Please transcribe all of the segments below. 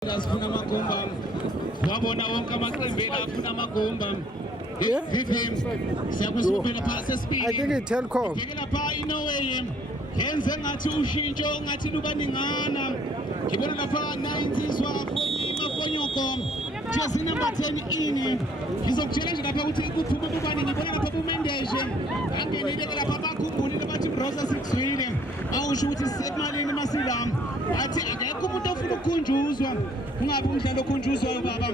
Asifuna amagomba wabona wonke amaqembu afuna amagomba siyakusukela phansi sesibili. I think it's Telkom. Ngikela pha iNorway yenze ngathi ushintsho ngathi lubaningana. Ngibona lapha 90s wafonyoko jersey number 10 ini ngizokutshela nje lapha ukuthi kuphuma ubani. Ngibona lapha uMendeje angenile lapha bakhumbulile bathi Brosa sikuzwile awusho ukuthi sekumalini masilam athi akekho umuntu ofuna ukukhunjuzwa kungabe umdlalo okhunjuzwayo baba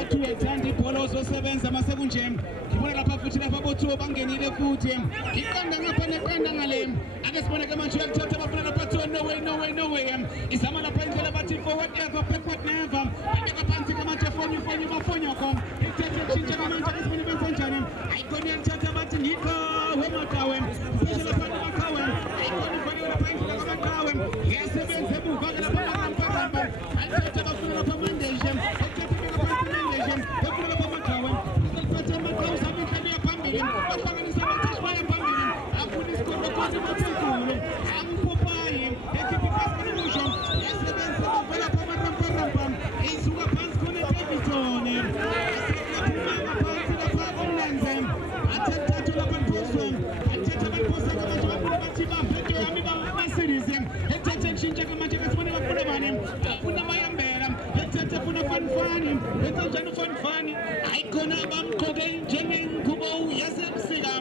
athi uyethanda ibhola ozosebenza mase kunje. Ngibona lapha futhi lapha botho bangenile futhi iqanda ngapha neqanda ngale ake sibone ke manje uyakuthatha abafana lapha to no way izama lapha indlela bathi forward ever backward never beka phansi ke manje fonyo kom ithethe kushintsha manje ake sibone benze njani ayikoni yanthatha bathi ngikho wemakawe sisho lapha makawe ayikoni fanele lapha indlela kamakawe yasebenza ebuka lapha rampa ayithatha abafana lapha Mendeje ayithatha beka phansi Mendeje bafuna lapha makawe izothatha makawe sabe indlela yaphambili bahlanganisa abathi baya phambili afuna isikolo kwazi bathekulu ampopaye ekipi pasimusho yasebenza bafana lapha rampa isuka phansi khona ePitone asephuma phansi lapha komlenze athatha lapha phezulu athatha abaphosa kamanje bafuna bathi baphethe yami basirize ethathe kushintsha kamanje kasibone bafuna bani afuna mayambela ethathe funa fanfani ethathe fanfani ayikona bamqoke njengengubo yasebusika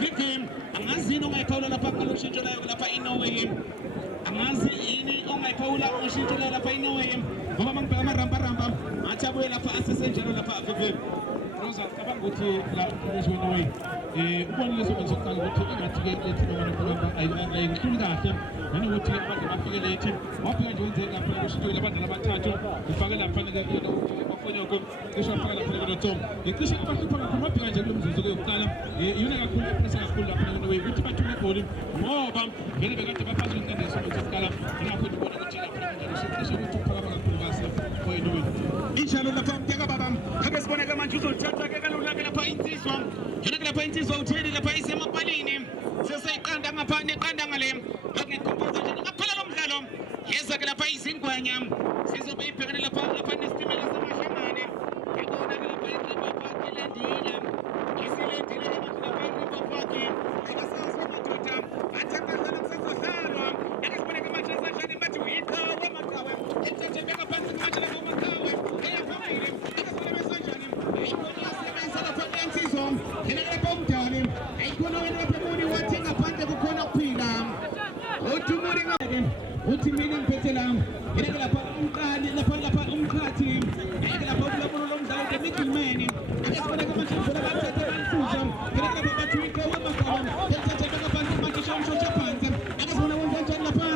vivim angazini ongayiphawula lapha kaloshintsho layo lapha iNorway angazi yini ongayiphawula ushintsho layo lapha iNorway ngoba mangibheka amaramba athi abuye lapha asesenjalo lapha vivim Rosa cabanga ukuthi la kuziweNorway ubonile sobenza ukuqala ukuthi ingathi ke lethi noma nokubamba ayingihluli kahle nanokuthi abantu bafike lethi wafika nje wenze lapha kushintsho labantu abathathu ufake lapha ke bafonyoko kusho afaka lapha noTom icishe abahlupha kakhulu wafika nje kulomzuzu yokuqala yona kakhulu pressure kakhulu lapha eNorway ukuthi bathule igoli ngoba vele bekade baphathwe inqindeso sokuqala ngakho ngibona ukuthi lapha kusho ukuthi uphakama kakhulu base eNorway injalo lapha mteka baba ake sibone ke manje uzolithatha ke kalula ke lapha insizwa yena ke lapha insizwa utheni lapha isemapalini seseyiqanda ngapha neqanda ngale akuyikhompoza nje ngaphela lo mdlalo yeza ke lapha izingwenya sizobe ibhekene lapha nestimela samahlangane yabona ke lapha iqembu lakhe lendile isilendile ke lapha iqembu lakhe akasazi madoda athanda dlala kusezohlala ake sibone ke manje esandleni bathi uyitho wemakawe ethethe beka phansi manje lapha umakawe eyavamile ake sibone besanjani ayikona yasebenza lapha insizwa yena lapha umdali ayikona wena lapha muni wathi ngaphandle kukhona ukuphila uthi muni ngake uthi mina ngiphethe la yena lapha umqali lapha umkhathi lapha ulabona lo mdlalo the middle man ake sibone ke manje uvela bathethe bansuja yena lapha bathi uyitho wemakawe ethethe beka phansi manje shontsha phansi ake sibone wenza njani lapha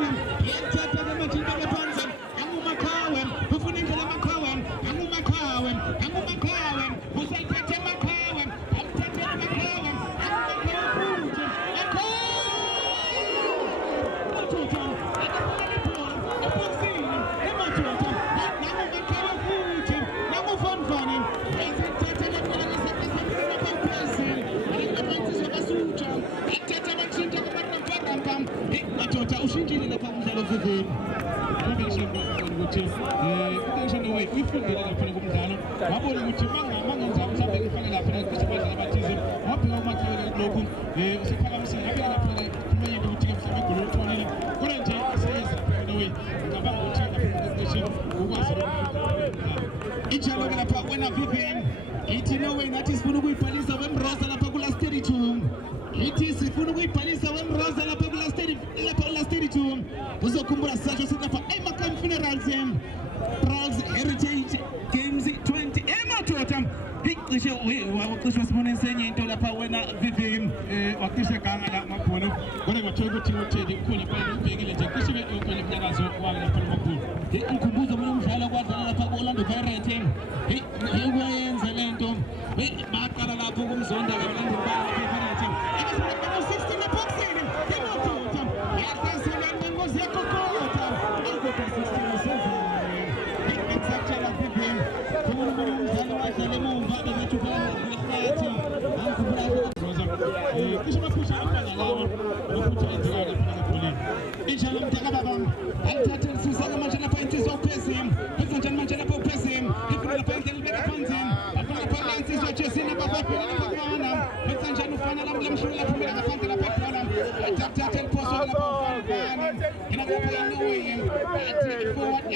yethatha ke manje beka phansi angumakawe ufuna indlela makawe angumakawe usayithathe makawe amthathe makawe ushintshile lapha umdlalo vivini ukuthi uNorway uyifundile lapha kumdlalo wabona ukuthi mangenza mhlawumbe ngifake lapha kubadlali abathize wabheka uMakhawe lokhu usephakamise ngabe lapha kumele ukuthi mhlawumbe igoli utholile kodwa nje isiyeza Norway ngicabanga ukuthi lapha ukwazi ijalo ke lapha wena vivini ithi Norway nathi sifuna ukuyibhalisa wemroza lapha kula stage 2 ithi sifuna ukuyibhalisa wemroza lapha kula stage 2 uzokhumbula sasho sithi lapha eMakam Funerals Heritage Games 20 ematota icishe wacishe sibone senye into lapha wena vivim wacishe ganga la mabhono kodwa ngathola ukuthi utheli ukhona phela ubhekile nje cishe yonke iminyakazo wake lapha mabhono ikhumbuzo omunye umdlalo kwadlala lapha ku-Orlando Pirates ikwayenza lento baqala lapho kumzonda ke Orlando Pirates akasibona 16 ephosini ematota yakasela nengozi yakokota akokota 16 seven exactly vivim kumuntu umdlalo wadlala emumva bebathuka ngesikhathi angikhumbula kisho baphusha abana lawo ukuthi enzeka lapha ebholeni injalo mtaka baba alithathe sisaka manje lapha insizwa uphezulu phezulu njani manje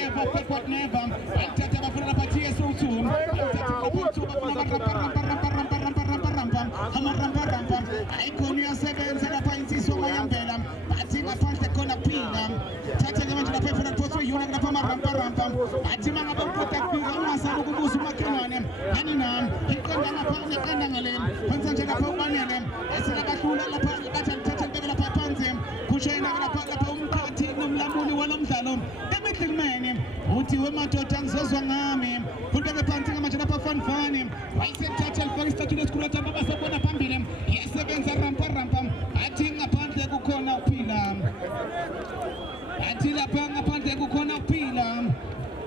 whatever, take what never. I'll tell them about the TSO soon. I'll tell them about Iconia 7 and a pint is so I am better. I think I punch the corner pina. Touching the mention of paper and post you like a Pamarampam. I think I'm about to put that pin on myself who goes Macanon. Haninam, he can run upon the Kanangalim, Concentrate upon my name. It's an Abakula, but I'm touching the Papanzim, Kushana, Lapapum, Katinum, Lamuni, Walum Salom, the little man, Uti Wamato Tanzoswangami, put the panting much of a fun him. I said, touch and first to the school of Tabasapona Pambilim. Yes, the Benza Rampam. I think upon the Kukona Pilam. Until upon the Kukona Pilam.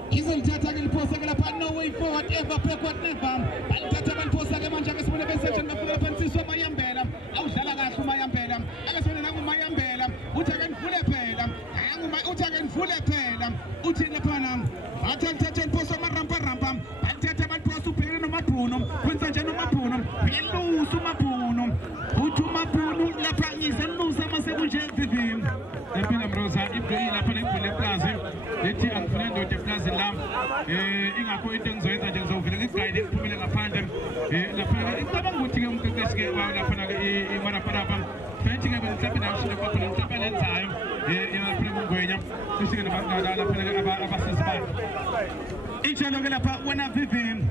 Isn't Tatagan Posagala, no way forward ever, break what never. I'll Tatagan Posagaman Jagas when the session of the Francis of Mayambela. I'll Salaga to Mayambela. I was when I'm Mayambela. Utagan Fulepedam. I am my Utagan Fulepedam. Utin Panam. I'll Tatan Posama Rampam. I'll Tataman Posu Perino Mapunum. Quintajano Mapunum. Hello, Sumapunum. Utumapunum, La Pranis, and Lusama Sebujan Vivim. The Pinamrosa, if they are putting for the plaza, the tea and friend of the plaza lamb, in a point and of the guided to a pandem, La Pana, it's not good to go to this game while La Pana in Maraparapam, fancy about 7 hours in the couple of time, in a primo Guayam, pushing about La Pana about his back. Each other when I visit.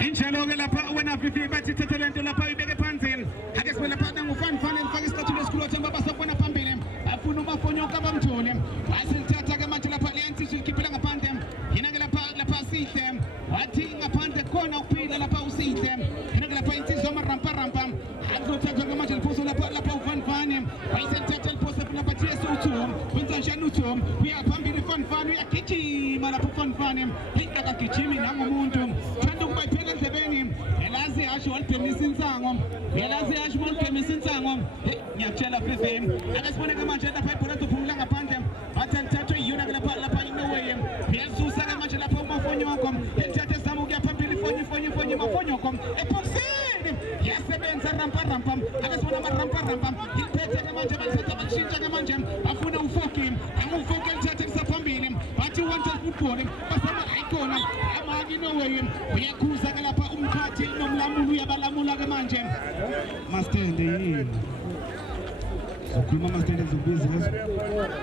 Inshallah, when I prepare to tell the Lapa Pantin, I guess when the partner will find fun and Pakistan to the school of Tambasapana Pambilim, I put no more for your Kabam Tolim, I sent Tatagamantala Palianti to keep it upon them, Hinagala Pasi them, watching upon the corner of Pila Pausi them, Hinagala Paintis on Ramparampam, I go to Tagamatal Post on the Lapa Fan Fanim, I sent Tatal Post of Napatia Sotum, Puntajanutum, we are Pambi Fan, we are Kichi, Malapufan Fanim, Hikaga Kichimi, Namamuntum, Tandum by Sebenim, Elazi Ashwal Pemisin Sangom, Elazi Ashwal Pemisin Sangom, Yachella Pizim, and that's when I come to Pepper to Pulang upon them. But I'll tell you, you're not going to put in the way. Piasu Sagamachella Poma for you, and Tata Samuga Pampi for you, and proceed. Yes, the Benz and Ramparampam, and that's when I'm a Ramparampam. He'll pay Tagamanjam, Shintagamanjam, Afuna Ufokim, and Ufokim Tatin Sapambinim, but you want to put him, but I'm an icon. I'm arguing away. We are Kusagalapa Umkati, Nomlamu, Balamula Manjam. Master in the Kuma Master is a business.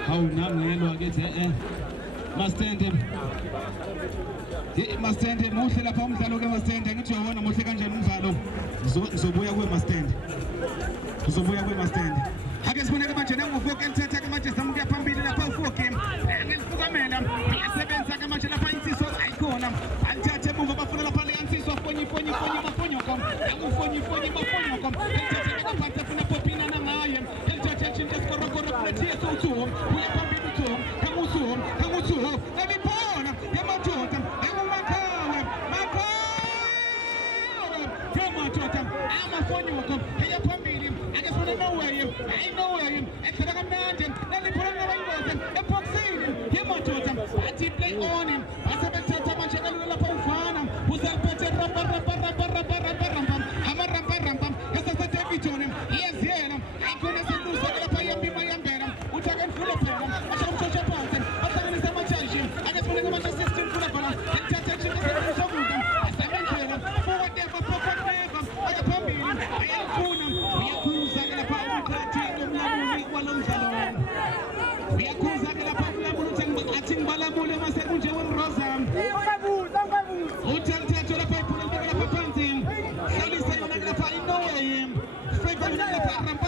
How now yellow gets Master in him. Must stand him, most of the palms are looking must stand, and it's your one, most of the Januzalo. So where we must stand. So where we must stand. I guess when I imagine them, we'll get to take a match, some get pumping in a pump for him, and it's for the men. Seven second match in a pint is so icon. I'll tell them over for the Paliansis of when you come, and for you come, and take a part of the Popin and an iron, and just go to the tears so soon. We are pumping the tomb, come soon, let me born, Yamato. I'm a phone you come, and you're pumping him. I just want to know where you, I know where you, and so I'm not him. Let me put on the windows and proxy him. Him on Totem, I did play on him. I said, I'm a general of Fanam, who's a better Rampam. I'm a Rampam, yes, I said, David on him. Yes, yeah, I couldn't say, Lusa, I be my young better, which I can full of them. I shall touch upon them. I said, I'm a charging. I just want to go to the system full of them. And touch it to the some of them. I said, I'm telling them, for whatever, I am Funam, we are Kuzagala Pamukatin, Walum Salon. We are Kuzagala Pamukan, I think Balamula Masamuja Rosam. Hotel Tattoo Paper and the Papantin. Sally Saganapa, I know I am.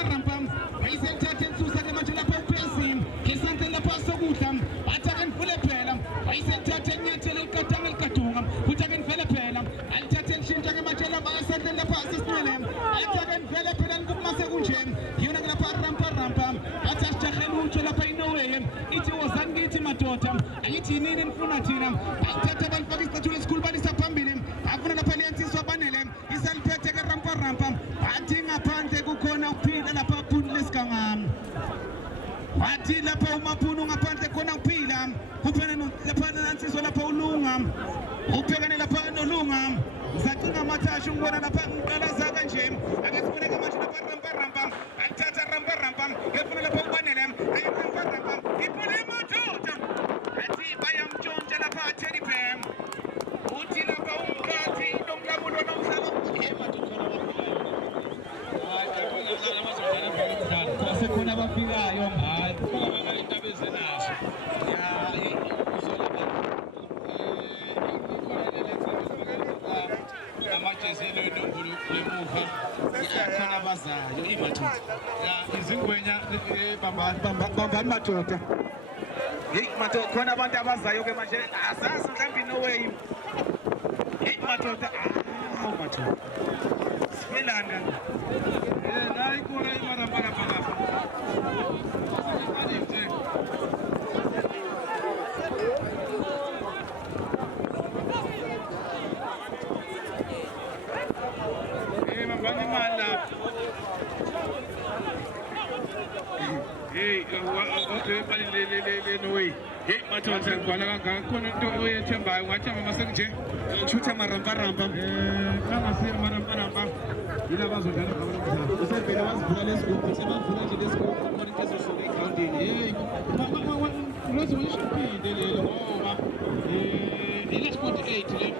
Rampam. I said Tatin Susagamajala Papasim. He sent in the Pasamutam. I took in Philippelam. I said Tatin Yatel Katamil Katumam. Who took in Philippelam. I'll take in Shintagamajala. I said in the Pasas William. I took in Philippelam. You're not going to Rampam. I touched a hand to the Painoam. It was Angiti Matotam. And it needed Funatinam. I touched a Pakistan to the school by the Sapambilim. I've got a Paliantis of Banelem. He's a Petega Rampam. Pating upon the Gukona Pin and a Papundlis Kangam. Patila Paumapunum upon the Kona Pilam. Who pen the Panansis on a Paulungam. Who pen the Panolungam. Zatunga Matashum, one of the Panazagan Jim. I guess when I come to the Rampam. I touch a Rampam. Get for the Paupanelem. I am Rampam. He put him on Georgia. Ngizokutshela lapha Teddy Bam uthi lapha umkhathi nomlamulo nomdlalo Sekhona abafikayo hayi kuba indaba ezenazo amajezi enombolo yemuva khona abazayo imathutha izingwenya bambani madoda hey madoda khona abantu abazayo ke manje asazi mhlawumbe no way hey madoda madoda sibelanga la ikora imaramba lapha hey okay bali no way hey mathonse kwala kangaka khona into oyethembayo ngathemba masenje shutha maramba kangasi maramba yila bazodlala ngabantwana usevele wazivula lesigubhu sebavula nje lesigubhu khona into ezosuka egroundini hey ulozi wishipinde lelo ngoba ile sport 8 le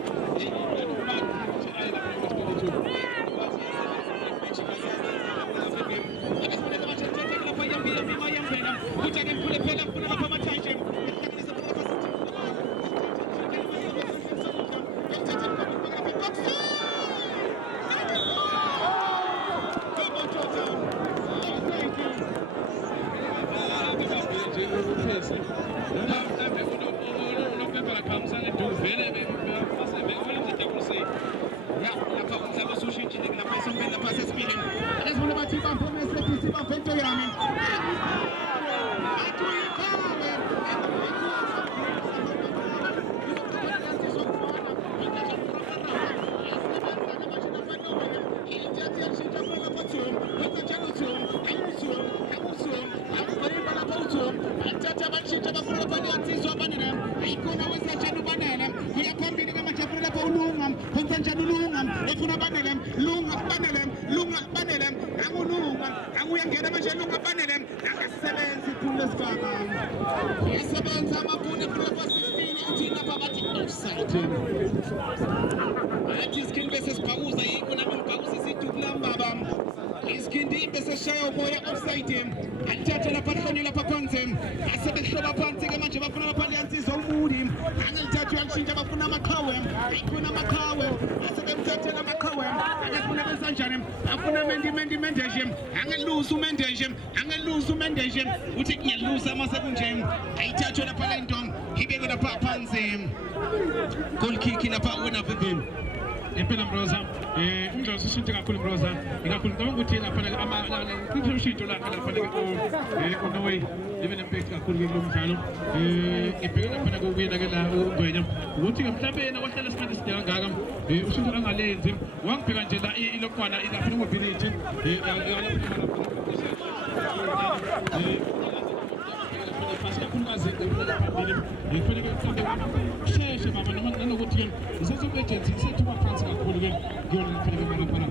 uthi ngiyalusa mase kunje ayithathwe lapha le nto ibeke lapha phansi goal kick lapha wena Vivian impela Mbroza umdlalo ushintshe kakhulu Mbroza ikakhulu ngicabanga ukuthi lapha ama ushintsho lakhe lapha on the way even impact kakhulu ke lo mdlalo ngibheke lapha kuwina ke la ugwenya ukuthi mhlawumbe yena wahlala isikhathi eside kangaka ushintsho angalenzi wangibheka nje la ilokwana ilapha mobility sheshe mama nanokuthi isesobejensi isethuba phansi kakhulu ke ngiyona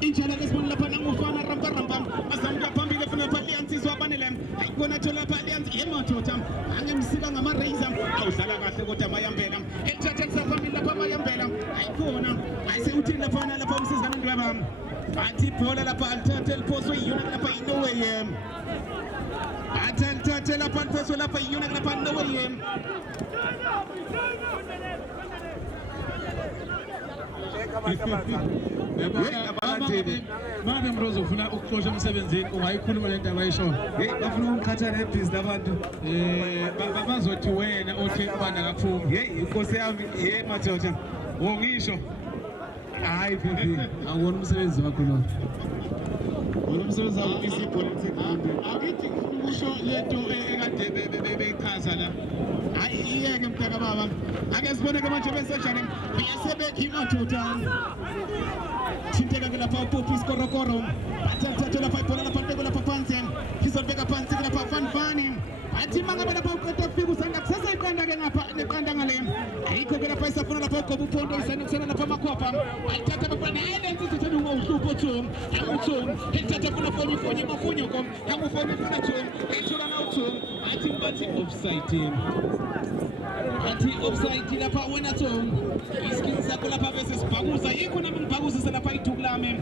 injala lesibona lapha nangufana ramba bazamuka phambili funa lapha Alliance abanele ayikona thola lapha Alliance emathoda angemsika ngama Razor awudlala kahle kodwa mayambela ethatha phambili lapha mayambela ayikona ayise uthini lapha umsizana ndweba athi bhola lapha alithathe eliphoso iyona lapha inowe athathe lapha eliphoso lapha iyona lapha inowe Manje Mbroza ufuna ukuxosha emsebenzini ungayikhuluma le ndaba ayisho bafuna ukukhatha nebhizi labantu bazothi wena othi ubanda kaphumi inkosi yami madoda ngisho hayi Vivi awona umsebenzi wakho lo umsebenzi wakho isipolitiki akithi kusho lento ekade beyichaza la hayi iyeke mntaka baba ake sibone ke manje besejane uyasebekhima madoda thinteka ke lapha uPopi iSkorokoro athatha lapha ibhola lapha beko lapha phansi izobeka phansi lapha fanfani athi mangabe lapha uqeda kufika usanda kusasa iqanda ke ngapha neqanda ngale ayikho ke lapha isafuna lapha ugoba uphondo isana kusena lapha amakhwapha ayithatha bafana elenzi sithanda ungahlupho thum akuthum ethatha funa fonye mafunyo kom yakufona funa thum ethula na uthum bathi offside athi offside lapha wena Tom iskini sakho lapha bese sibhakuza yikho nami ngibhakuzisa lapha iduku lami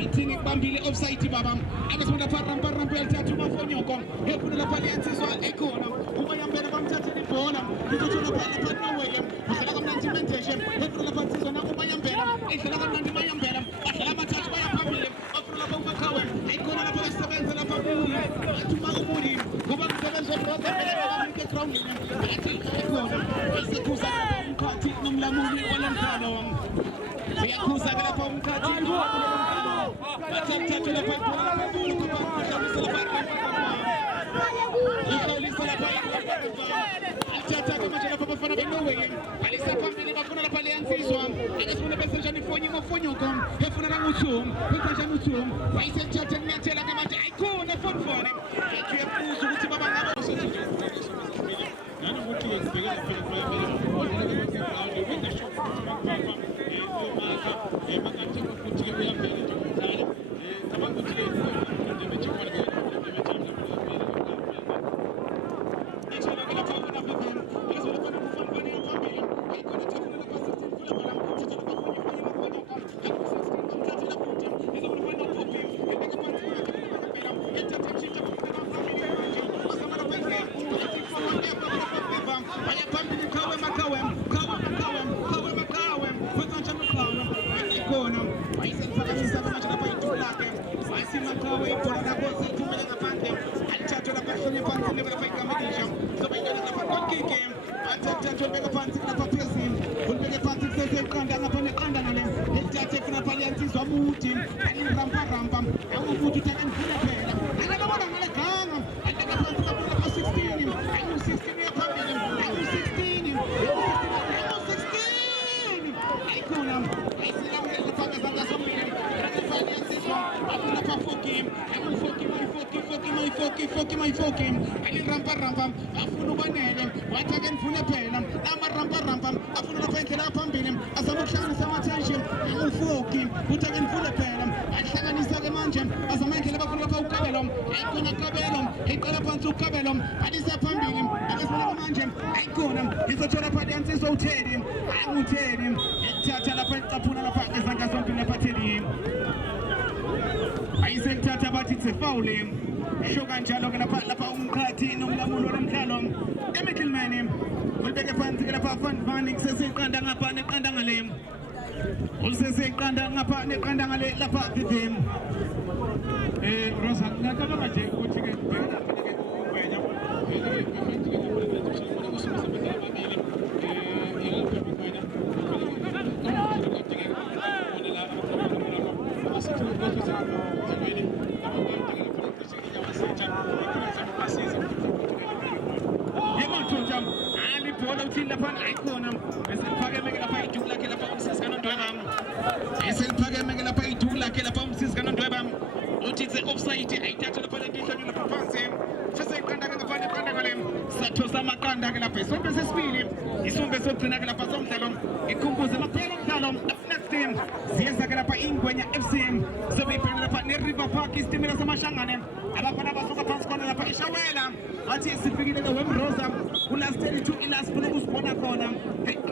ithini kubambile offside baba abese lapha rampa yalithatha umafonyoko efuna lapha liyansizwa ekhona uma yambela bamthathela ibhola uthola lapha nowele udlala kamnandi mentation efuna lapha insizwa nako bayambela edlala kamnandi bayambela badlala amathathu bayaphambili bafuna lapha uMakawe ekhona lapha esebenza lapha kuyi athi uMakubuli ngoba umsebenzi wobroka vele bamike ground athi ekhona isikhuza umkhathi nomlamuli walomdlalo uyakhuza lapha umkhathi bathatha lapha ibhola athatha manje lapha bafana beNorway alisa phambili bafuna lapha liyansizwa akasifuna bese njani ifonyoko efuna nanguthum kanjani uthum wayisenthatha nyathela ke manje ayikhona fonfone ayibuza ukuthi baba ngaba nanokuthi ngibhekela phela rampa afuna ukwanele wathi ake ngifune phela rampa afuna lapha indlela phambili azama ukuhlanganisa ama-tension ufoki uthi ake ngifune phela ahlanganisa ke manje azama indlela bafuna lapha ukabelo ayikhona kabelo iqala phansi ukabelo alisa phambili akasibona manje ayikhona izothola phakathi yansizwa utheni angutheni ethatha lapha icaphuna lapha ezandla zombili lapha theni ayiselithatha bathi it's a foul sho kanjalo ke lapha umkhathi nomlamuli womdlalo eMiddelman ulibeke phansi ke lapha Van kuseseqanda ngapha neqanda ngale useseqanda ngapha neqanda ngale lapha Vivian Rosa ngicabanga nje ukuthi ke bhekela ke ugwenya alibhola uthini laphana ayikhona eseliphakeme-ke lapha iduku lakhe lapha umsisi kaNondweba eseliphakeme-ke lapha iduku lakhe lapha umsisi kaNondweba uthi offside ayithathe lapha lentihlonyo lapha phansi seseyiqanda-ke ngaphandle eqanda ngale sathosa amaqanda-ke lapha isombe sesibili isombe sokugcina-ke lapha somdlalo ikhumbuze makuphela umdlalo next team ziyeza-ke lapha ingwenya FC sobe ibhekene lapha ne-River Park isitimela samashangane abafana basuka phansi khona lapha ishawela athi sifikile-ke wemroza kulast 32 ilas funa ukusibona khona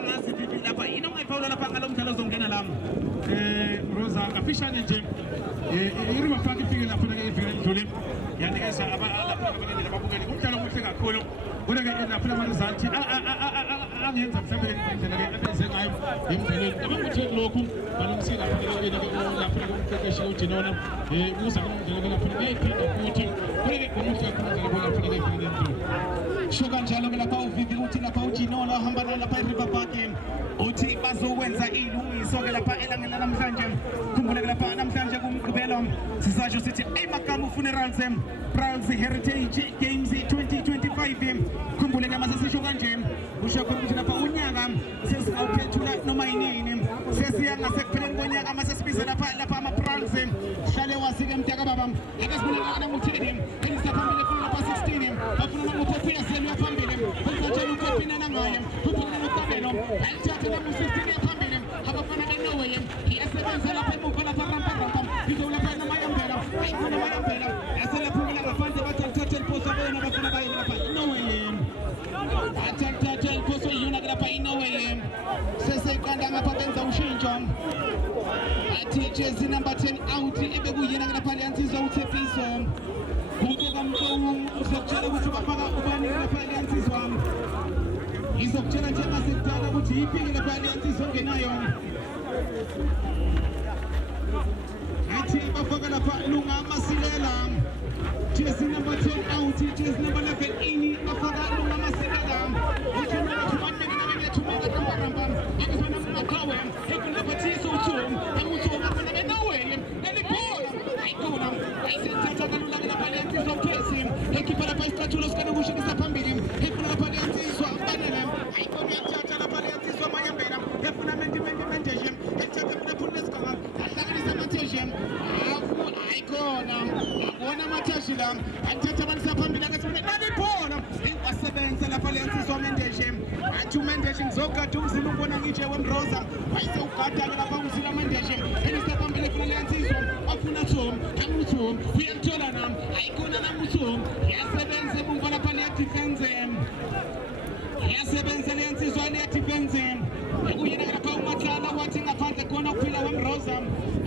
ngazi vivi lapha yini ongayiphawula lapha ngalo mdlalo ozongena lami Rosa afishane nje i-River Park ifike lapha iviki elidlule yanikeza abalaleli ababukeli umdlalo omuhle kakhulu kodwa-ke lapha ama-result angenza mhlawumbe indlela-ke abenze ngayo emdlalweni cabanga ukuthi lokhu balungisile lapha umqeqeshi uJinona ukuze kumdlalo lapha ngayiphinda futhi kodwa-ke omuhle kakhulu lapha iviki elidlule sho kanjalo-ke lapha uvivi uthi lapha uJinona ohamba lapha e-River Park uthi bazokwenza ilungiso-ke lapha elangeni lanamhlanje khumbule-ke lapha namhlanje kumgqibelo sisasho sithi eMakamu Funerals Heritage Games 2025 khumbule-ke masesisho kanje usho khona ukuthi lapha unyaka sesingawuphethula noma yinini sesiya ngasekupheleni konyaka masesibize lapha ama-Prals hlale wasi-ke mtaka baba akasibonakala namutheni elisaphambili funa lapha 16 bafuna namuphophiya seluya phambili ulisatshela ukopina nangaye uphina nokabelo alithatha namu-16 yaphambili abafana beNorway iyasebenza lapha emuva lapha rampa izolapha namayambela ayikhona amayambela yaselaphumela ngaphandle bathi alithathe eliposa bona abafana bayele lapha Norway way sesekanda ngapha benza ushintsho athi jezi number 10 out ebekuyena lapha leyansizwa uThepiso kubuka mqowu uzokutshela ukuthi bafaka ubani lapha leyansizwa izokutshela nje masekudala ukuthi yiphi lapha leyansizwa ongenayo athi bafaka lapha Lunga Masilela jezi number 10 out jezi number 11 ini bafaka Lunga Masilela uthumela kubantu thumela kambaramba akuzona kumakawe ekuna bathiso uthum amuthuma kana nawe nelibhola ayikona ayisithatha kalula lapha leyansizwa uPhesi ekipa lapha isicathulo sikana kushikisa phambili ekuna lapha leyansizwa abanele ayikona yathatha lapha leyansizwa mayambela efuna mendeje ethatha funa Bundesliga ahlanganisa Mateje ayikona akona Mateje la athatha balisa phambili akasifuna nelibhola wasebenza lapha leyansizwa mendeje athi uMendeje ngizogada umzila ubona ngitshe wemroza wayise ugada lapha umzila Mendeje elisa phambili efuna leyansizwa afuna Tom amuthom uyamthola nami ayikona namuthom yasebenza kumva lapha leyadefense yasebenza leyansizwa leyadefense ekuyena lapha uMatlala wathi ngaphandle khona ukuphila wemroza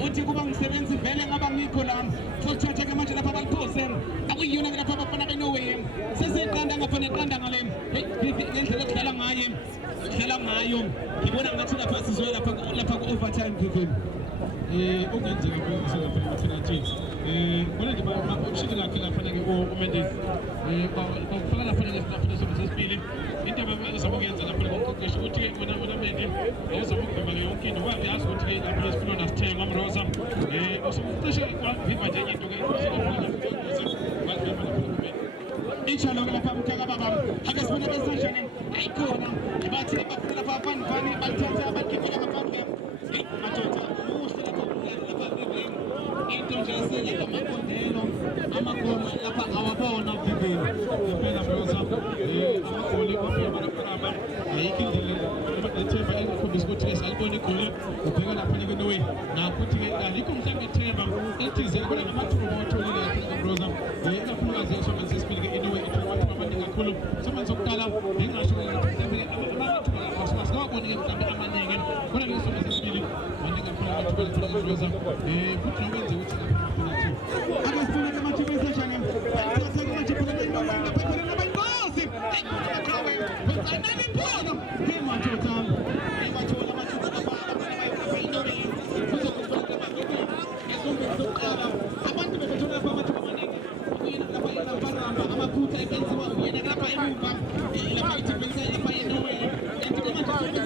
uthi kuba ngisebenzi vele ngaba ngikho la sothatha ke manje lapha baliphose akuyona lapha abafana beNorway seseqanda ngapha neqanda ngale ngendlela ekudlala ngayo ngibona ngathi lapha sizwe lapha ku overtime phezulu okungenzeka ukuthi lapha ku-penalties bona nje ushilo lakhe lapha ke uMendes bakufaka lapha ngesifunda sesibili into abazokuyenza lapha ngokuqeqesha ukuthi bona Mendes ezokuvimba yonke into wazi yazi ukuthi lapha isifuna nasithenga amroza usokuqeqesha kwavimba nje into ke injalo lapha umkhaka baba akasibona besajane ayikona bathi bafuna lapha abafana bathatha abakhipha ngaphandle madoda muhle lapha into nje sele amakondelo amagoma lapha awabona vibeni impela mroza amagoli waphiwa barabara ayikho indlela ethemba elikhombisa ukuthi esalibona igoli ubheka lapha ke Norway nakho ukuthi ke alikho mhlawumbe ethemba ethize kubona ngamathuba awatholile lapha mroza ikakhulukazi esomenzisa isibili ke Norway ithuba amaningi kakhulu somenza okuqala ngingasho ukuthi amathuba asingaboni ke mhlawumbe amaningi kodwa leso sesibili maningi kakhulu amathuba mroza futhi nokwenza ukuthi akasibona ke manje besajane bathatha ke manje phela Norway lapha phela nabangozi ayikona anani bona madoda ebathola amathuba abantu bebethola amathuba amaningi amaphutha ebenziwa uyena lapha emuva lapha ithibelisa lapha eNorway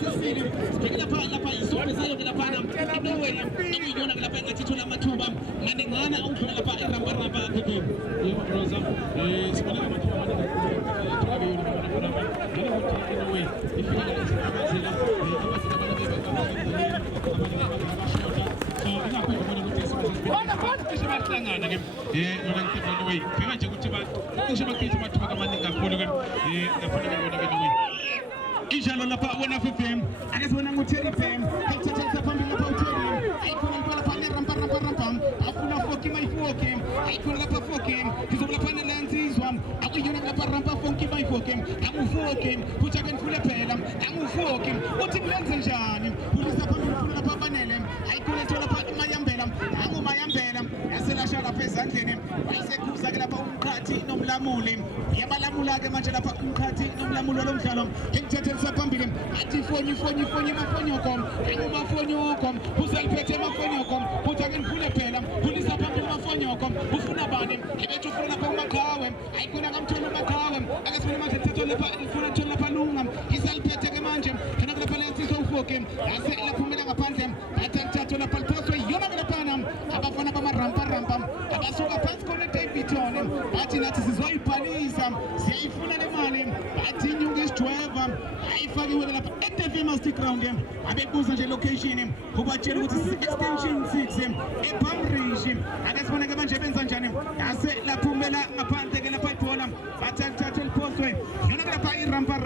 sesibili sibheke lapha isonto sayo lapha eNorway ekuyiyona lapha engathithola amathuba maningana awudlula lapha erambaramba phezulu Rosa sibona amathuba amaningi injalo lapha wena FM akasibona nguTerry Pam akuthatha phambili lapha uTerry ayikona lapha nerampa afuna Foki mayifoke ayikona lapha Foki ngizoba lapha nelansizwa akuyona lapha rampa Foki mayifoke akufoke futhi akenifule phela angufoke uthi ngilenze njani ulisa phambili ufuna lapha abanele ayikona ethola lapha imayambela angumayambela yaselasha lapha ezandleni wayisekhuza ke lapha umqhathi nomlamuli yabalamula ke manje lapha umqhathi nomlamuli lomdlalo engithethelisa phambili athi fonyi mafonyoko angumafonyoko usaliphethe mafonyoko futhi akenifule phela ulisa phambili mafonyoko ufuna bani ebethu ufuna lapha uMakawe ayikona kamthola uMakawe akasifuna manje thetho lapha ufuna thola lapha Lunga isaliphethe ke manje khona lapha leyansizwa ufoke ase laphumela ngaphandle athatha lapha liphoswe yona laphana abafana bamarampa abasuka phansi kona Davidson bathi nathi sizoyibhalisa siyayifuna le mali bathi inyungu isijweva ayifakiwe lapha eTV Master Ground abebuza nje location kubatshela ukuthi extension 6 ePamrish akasibona ke manje benza njani ase laphumela ngaphandle ke lapha ibhola bathatha liphoswe yona lapha irampa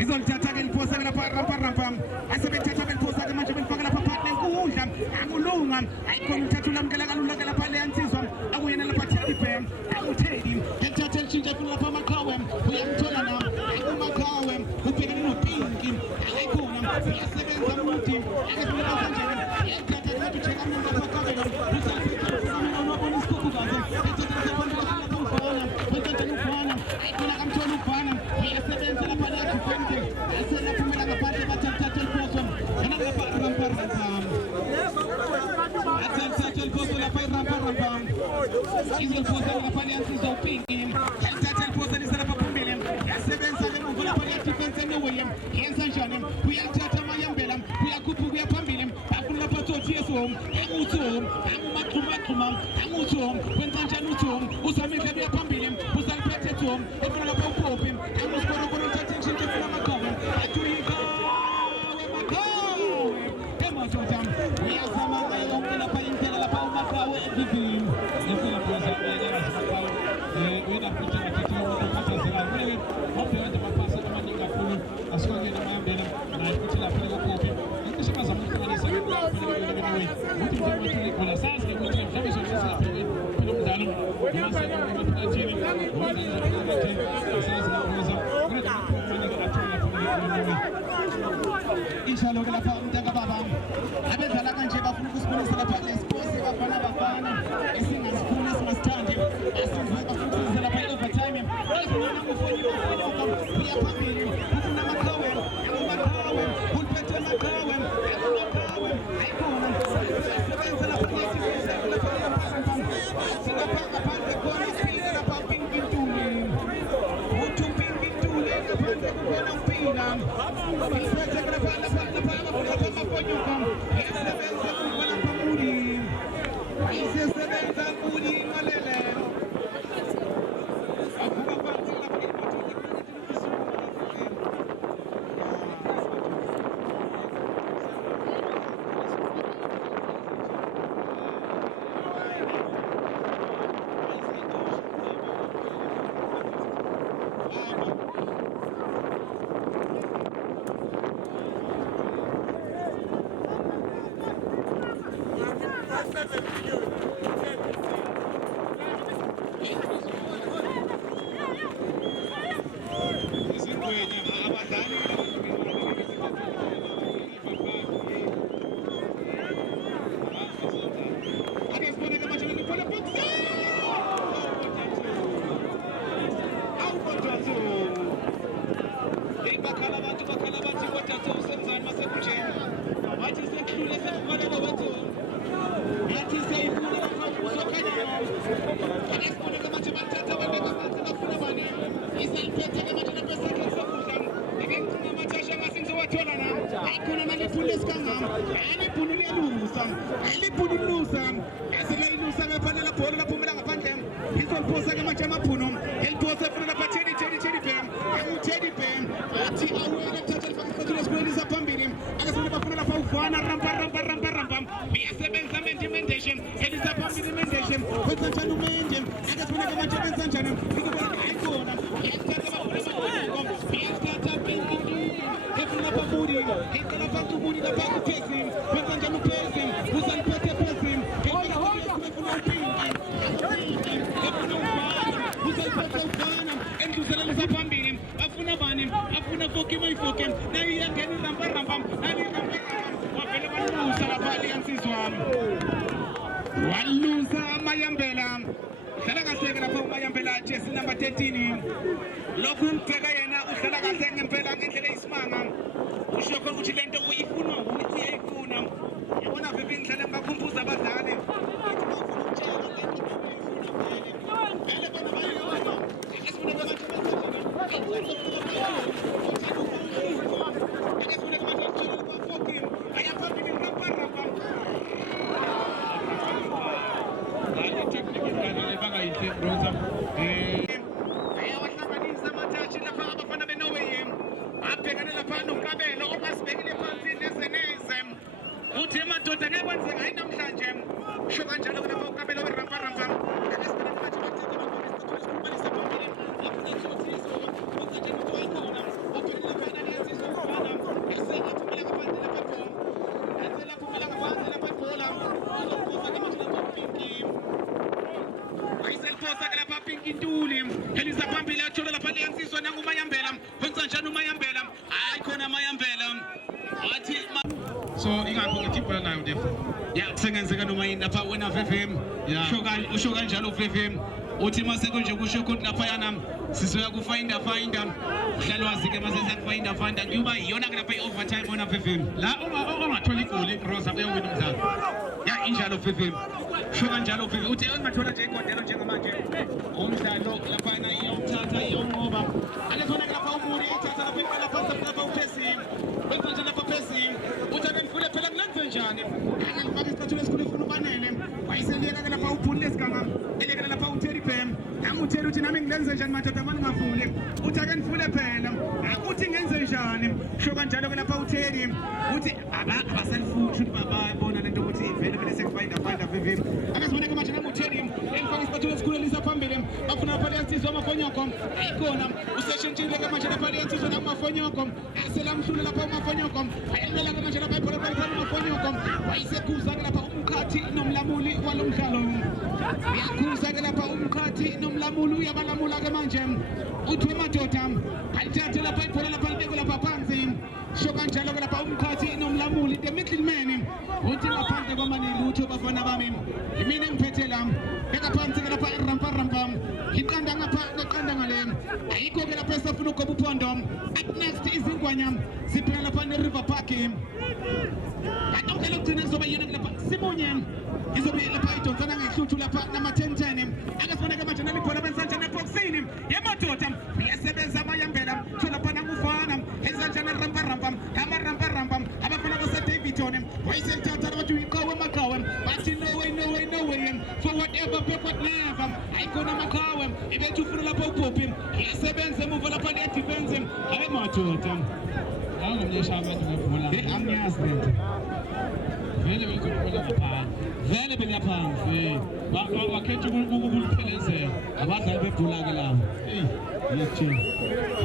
izolithatha ke liphoswe lapha rampa asebethatha beliphosa ke manje belifaka lapha partner enkundla akulunga ayikhona uthatha ulamkela kalula ke lapha leyansizwa akuyena lapha Terry Pam akuthedi ngithatha elishintshe lapha uMakawe uyamthola nami uMakawe ubhekene noPinki pinki ayikhona uyasebenza ukuthi akasibona kanjani yathatha lapho cheka umuntu lapha kabela usaphethe umuntu onobona isikhukhukazi ethatha abantu lapha ufana uthatha ufana ayikhona kamthola ufana uyasebenza lapha la defense asena phumela ngaphandle bathatha iposo yana lapha rampa athatha iposo lapha rampa izoposa lapha yansizwa upinki yathatha iposo lapha phumela yasebenza ke mvula lapha ya defense anyway yenza njani uyathatha amayambela uyakhupha kuya phambili afuna lapha thothi yeso angutho angumaqhuma angutho kwenza njani utho usamile kuya phambili usaliphethe utho efuna lapha uphophe angusibona khona uthatha inshintsho efuna amakhowe atuyika wemakhowe emotoda uyazama ngayo yonke lapha indlela lapha umakhowe evivini efuna phoza uyamakhowe wena futhi athatha umuntu ophathazela wewe obhekana mapasa amaningi kakhulu asikake namayambela naye futhi lapha lekophophe ngisho bazama ukuhlanganisa ukuthi njengoba khona sazi ukuthi mhlawumbe sokusiza lapha phela umdlalo yamaseko emaphakathini inshallah ke lapha umntaka baba abedlala kanje bafuna ukusibonisa lapha lesiphosi bafana esingasifuna esingasithandi asenze bafuna ukusiza lapha i-overtime ayifuna ngufoni uya phambili ufuna amakhawe uliphethe amakhawe ayikhona sebenza lapha kuyatifisa lapha ngaphandle khona isiphiza lapha pinkintuli uthi upinkintuli ngaphandle kukhona uphila isiphethe lapha amafonyuka yasebenza kuba lapha muli isebenza muli malele avuka phansi lapha waluza amayambela hlala kahle lapha umayambela jersey number 13 lokhu umbheka yena uhlala kahle ngempela ngendlela isimanga usho khona ukuthi lento uyifuna ukuthi uyayifuna yabona vivi ngihlale ngakhumbuza abadlali ukuthi bafuna ukutshela lento vele bona bayona esifuna abantu ayawahlanganisa amathashi lapha abafana beNorway abhekane lapha noKabelo ongasibekile phansi neze uthi emadoda ngeke kwenzeka yempela athi so ingakho ngithi ibhola nayo defo ya kusengenzeka noma yini lapha wena VVM usho kanjalo VVM uthi mase konje kusho khona lapha yana sizoya ku finder udlalwazi ke mase siya finder kuba iyona ke lapha i-overtime wena VVM la ungathola igoli Rosa uyawina umdlalo ya injalo VVM usho kanjalo VVM uthi ungathola nje ikondelo njengamanje umdlalo lapha na iyothatha iyonqoba ake khona ke lapha umuri ethatha lapha uphezulu wenza lapha phezulu uthi akufule phela kulenze njani ake ngifake isicathulo esikhulu ufuna ubanele wayiseleka ke lapha uphulile siganga eleke lapha uTerry Bam angutshela uthi nami ngilenze njani madoda manje ngafule uthi ake ngifule phela akuthi ngenze njani sho kanjalo ke lapha uTerry uthi abasalifuni ukuthi babona lento ukuthi vele sekufinder VVM akasibona ke manje ngamuTerry engifake isicathulo esikhulu elisa phambili bafuna phela yasizwa amafonyoko ayikona useshintshile ke manje lapha yasizwa namafonyoko aselamhlule lapha amafonyoko ayimela ke manje lapha ibhola amafonyoko wayisekuza ke lapha umkhathi nomlamuli walomdlalo uyakhuza ke lapha umkhathi nomlamuli uyabalamula ke manje uthi madoda alithathe lapha ibhola lapha libeke lapha phansi sho kanjalo ke lapha umkhathi nomlamuli the middleman uthi ngaphandle kwamanili utho bafana bami yimina ngiphethe la beka phansi ke lapha rampa iqanda ngapha neqanda ngale ayikho ke lapha esafuna ugoba uphondo up next izingwanya ziphela lapha ne River Park atomkela ukugcina kuzoba yena lapha Simunye izobe lapha idonsana ngehluthu lapha nama 10 akasifuna ke manje nalibhola bensanje neboxini yemadoda uyasebenza amayambela thola phana ngufana ezanjana rampa ama abafana base Davidton wayiselithatha abathi uyiqhawe maqhawe bathi no way for whatever backward never ayikona maqhawe ibethu ufuna lapha uphophi isebenze emuva lapha ne defense ayemadoda angomnyesha abantu bebhola angiyazi lento vele bezobhola ngaphandle vele belaphansi wakhetha ukuliphelezela abadlali bebhola ke lawo yethini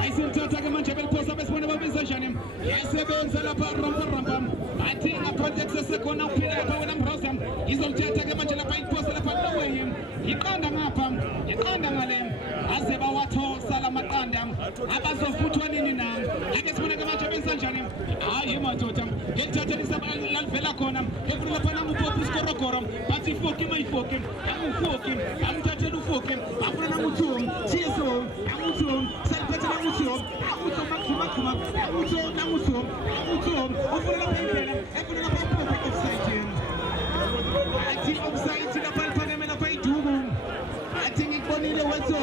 ayisimthatha ke manje beliphosa besibona babenza njani yasebenza lapha rampa bathi ngaphandle kusesekhona uphila lapha wena Mroza izolithatha ke manje lapha iphosa lapha nowe iqanda ngapha iqanda ngale aze bawathosa lamaqanda abazofuthwa nini na ake sibona ke manje benza njani hayi madoda ngithathelisa lalivela khona efuna lapha namuphopi skorokoro bathi ifoki mayifoki amufoki amthathela ufoki afuna namuthu thiso amuthu saliphethe namuthu amuthu maxuma amuthu ufuna lapha indlela efuna lapha perfect offside athi offside lapha liphakeme lapha iduku athi ngikubonile wethu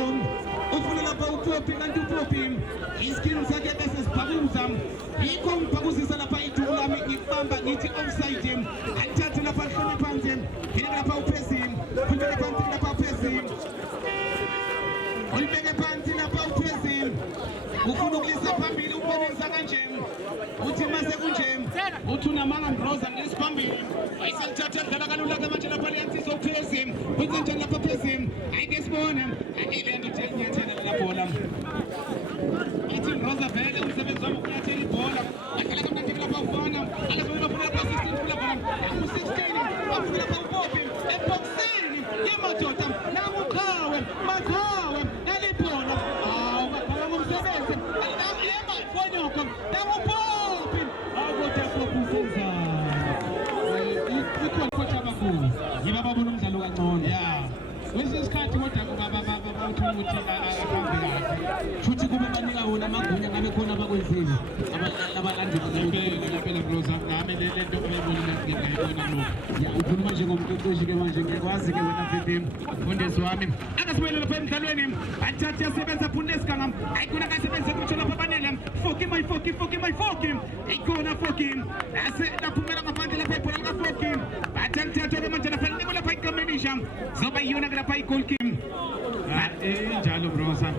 ufuna lapha uPopi kanti uPopi iskin sakhe bese sibhakuza yikho ngibhakuzisa lapha iduku lami ngikubamba ngithi offside athathe lapha hlome phansi ngene lapha uphezini phindele phansi lapha uphezini ulibeke phansi lapha uphezini ufuna ukulisa phambili ubonisa kanje uthi mase kunje uthi unamanga Mroza ngelisiphambili ayiselithatha dlala kalula ke manje lapha lensizwa uphezini wenze njani lapha phezini ayike sibone ayilento nje inyathela la bola ithi Mroza vele umsebenzi wami ukunyathela ibhola adlala kamnandi lapha ufana akazobona bafuna lapha 16 lapha u16 bafuna lapha uPopi eboxini yemadoda namukhawe maqhawe nalibhola bakhala ngomsebenzi yema ifonyoko namuPopi akude fokusenza ikhona kocha abakhulu yiba babona umdlalo kancane kwesinye isikhathi kodwa uthola ukuthi ahambe kahle futhi kube banika wona amagunya ngabe khona abakwenzile abalandeli ngempela Rosa nami lento oyibonile ngiyayibona lo ukhuluma njengomqeqeshi ke manje ngikwazi ke wena VVM mfundisi wami akasibuyele lapha emdlalweni athathe yasebenza Bundesliga ayikona kasebenza kuthi lapha banele foki ayikona foki ase laphumela ngaphandle lapha ibhola likafoki athathe ke manje lapha iqamenisha zoba yona ke lapha igoalkeeper njalo Rosa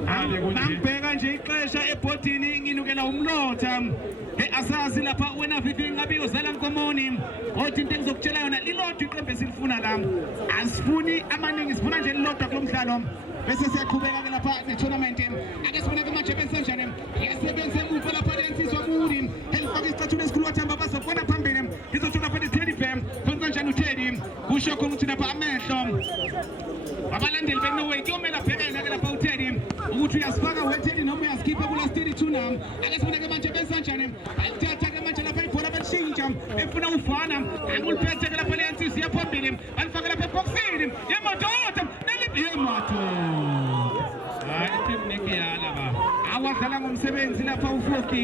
ngibheka nje ixesha ebhodini nginukela umlotha asazi lapha wena VVM ngabe uzala nkomoni othi into engizokutshela yona lilodwa iqembu esilifuna la asifuni amaningi sifuna nje lilodwa kulomdlalo bese siyaqhubeka ke lapha ne-tournament ake sibone ke manje benzenjani yasebenze emuva lapha lensizwa muri elifaka isicathulo esikhulu wathamba bazokubona phambili izothola lapha ne-Teddy Bam kwenza njani uTeddy kusho khona ukuthi lapha amehlo abalandeli beNorway kuyomela bhekene ke lapha uTeddy ukuthi uyasifaka weTeddy noma uyaskipha kula 32 nam ake sibone ke manje benzenjani ayithatha efuna ufana anguliphethe lapha le nsisi yaphambili alifaka lapha eboxini yeMadoda yeMato hayi team yala ba awadlala ngomsebenzi lapha uFoki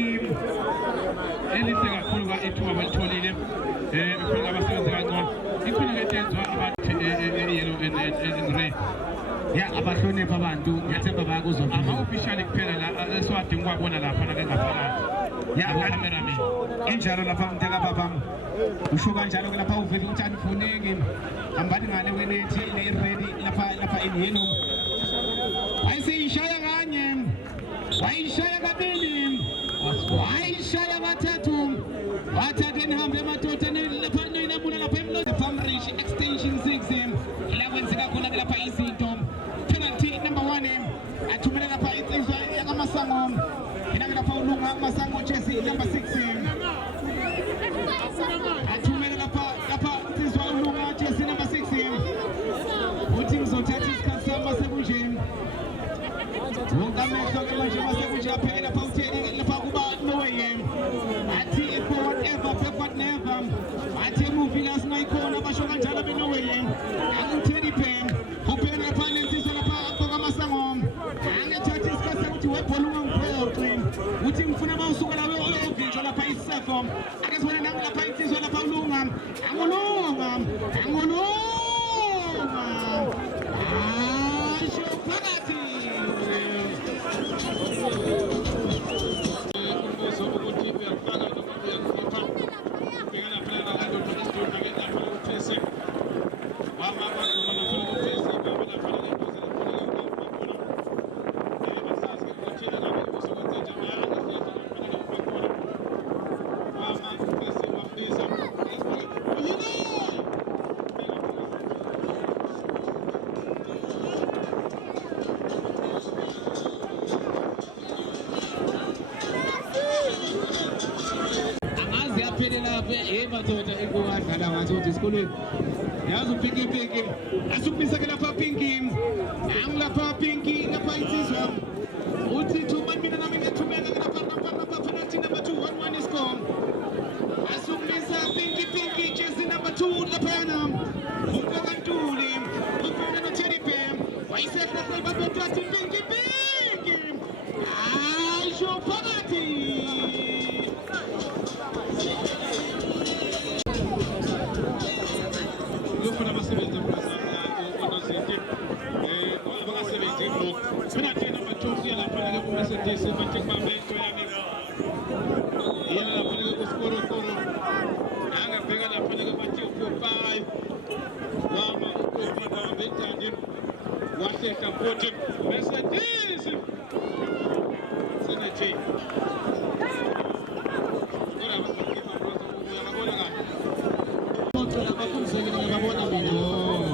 elihle kakhulu ka ethuba abalitholile befuna abasebenzi kancane ikhona letenzwa abantu yellow and red ya abahlonipha abantu ngiyathemba bayakuzwa ama-official kuphela la esiwadinga ukwabona lapha ngaphakathi ya cameraman injalo lapha mteka baba usho kanjalo ke lapha uvele utshani funeki hambani ngale kwenethi le-ready lapha in-yellow ayiseyishaya kanye wayishaya kabili wayishaya kathathu wathatha nihambe emadoda lapha noyinamula lapha emlodi Farmridge extension 6 la kwenzeka khona ke lapha izinto penalty number 1 athumela lapha insizwa yakamasango inake lapha ulunga masango jersey number 6 athumela lapha insizwa ulunga jersey number 6 uthi ngizothatha isikhathi sami sekunje wonkamehlo ke manje masekunje apheke lapha utheni lapha kuba Norway athi whatever backward never athi movie lasinayikhona basho kanjalo beNorway angitheni phem uphela lapha nensizwa lapha abhoka masango angethatha isikhathi ukuthi webhola ungangiphoxi uthi ngifuna bawusuka lawe ovinjwa lapha isefo akezibona nangu lapha insizwa lapha ulunga angulunga asho phakathi umbuzo ukuthi uyafaka noma uyakhipha ubhekana phela nalento isidoda ke lapha uphese mama bazoma lapha uphese baba lapha ngendoza lapha asazi ukuthi ngabe uzokwenza njani mama uphese wafisa Madoda ekuwadlala ngathi esikolweni yazi uPinky asukubisa ke lapha Pinky angilapha Pinky lapha insizwa uthi thuma mina nami ngethumela lapha penalty number 2 1-1 score asukubisa Pinky jersey number 2 laphana uNkantuli ufuna noTeddy Bear wayisehla babethatha Pinky asho phakathi yofuna abasebenzi onozinti abangasebenzi ngoku penalty number 2 kuya lapha ke kuMercedes manje kubamento yamina yena lapha ke kuskoro angabheka lapha ke bathi 4-5 wama ukuphatha bentandi wahlehla futhi Mercedes senathi ngora basekipa bronze uyabona kahle ngabona mina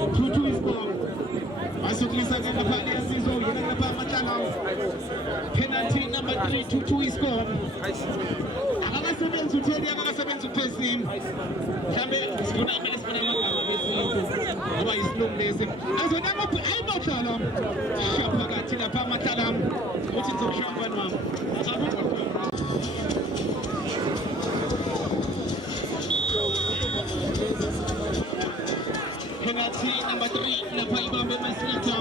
2-2 score basukulisa ke lapha lesizwe yena lapha amahlala penalty number 3 2-2 score akakasebenzi utheni akakasebenzi uphesi mhlambe sifuna amagama besinto ngoba isilungu lesi azonama ayimohlala shaphakathi lapha amahlala uthi ngizoshaya ngani mama penalty number 3 lapha ibambe Masita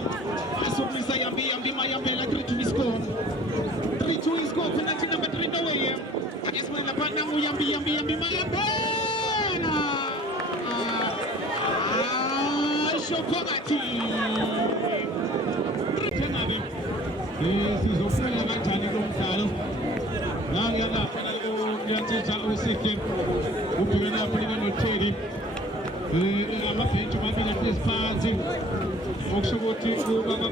asukisa yambi mayambe la 3-2 score 3-2 score penalty number 3 no way akesibona lapha nangu yambi mayambe shopakati tengabe sizofuna kanjani kumdlalo nanga lapha ngiyathitha uSihle ubhekana lapha noTeddy amabhentshi mabili phansi okusho ukuthi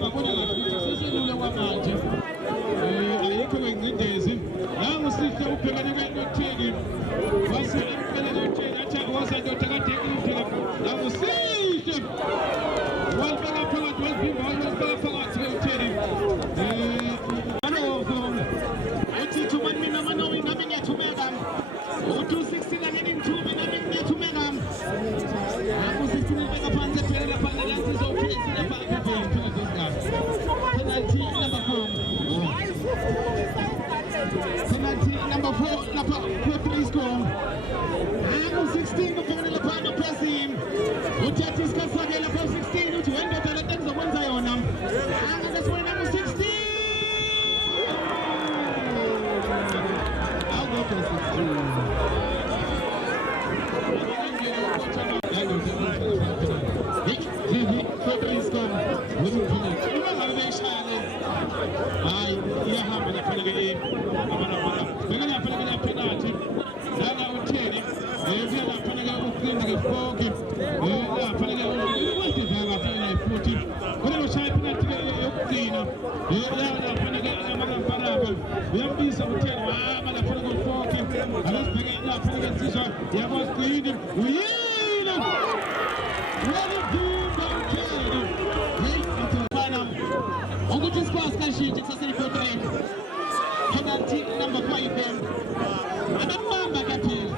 babona kahle ukuthi seselule kwamanje ayikho ngcindezi nangu Sihle ubhekane noTeddy wase empela noTeddy athi wasandoda kade indlela nangu Sihle walibeka phakathi walibimba walibeka phakathi noTeddy uthi thuma mina manowi nami ngiyathumeka uthi 16 la ngini ngithume nami ngiyathumeka akusisinibeka phansi phela phansi lasi zophisi lapha penalty number 4 penalty number 4 lapha 4-3 score 16 kufanele lapha pressing uthatha isikhathi lapha 16 uthi wena ndoda lento engizokwenza yona anga ngesibona number 16 I'll go to 16 hayi iyahamba laphana-ke beka laphana-ke penalty lana utheni kuya laphana-ke uqinda-ke konke laphana-ke wesivakaphana futhi kodwa shaya penalty-ke yokugcina laphana-ke amakamparapa uyambisa utheni wama laphana-ke konke akasibheke laphana-ke nsizwa yakwagcini uyile welivimba utheni ukuthi isikwazi kashintshe kusaseyiphotreni penalty number 5 abambamba kaphela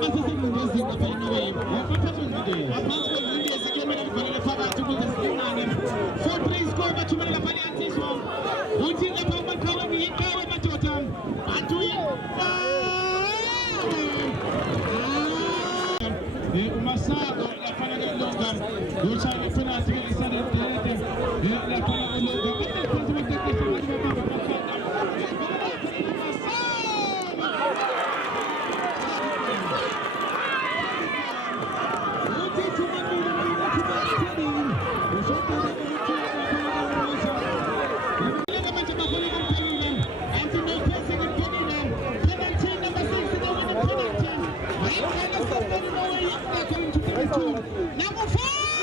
basesengcindezini lapha eNorway baphathwa ingcindezi aphansi kwengcindezi kuyomele kuvalele phakathi ukuze silingane 4-3 score bathumele lapha liyansizwa uthi lapha umaqhawe ngiyiqhawe madoda athuye umasako laphana-ke longa yoshaya ngepenalty-ke lisanedede laphana-ke longa atekhozi betekesha abantu bebamba bakhanda uthi thumamile thumamile manje bakhona kumphelile anti no passing imphelile penalty number 6 the winning penalty. Number 5!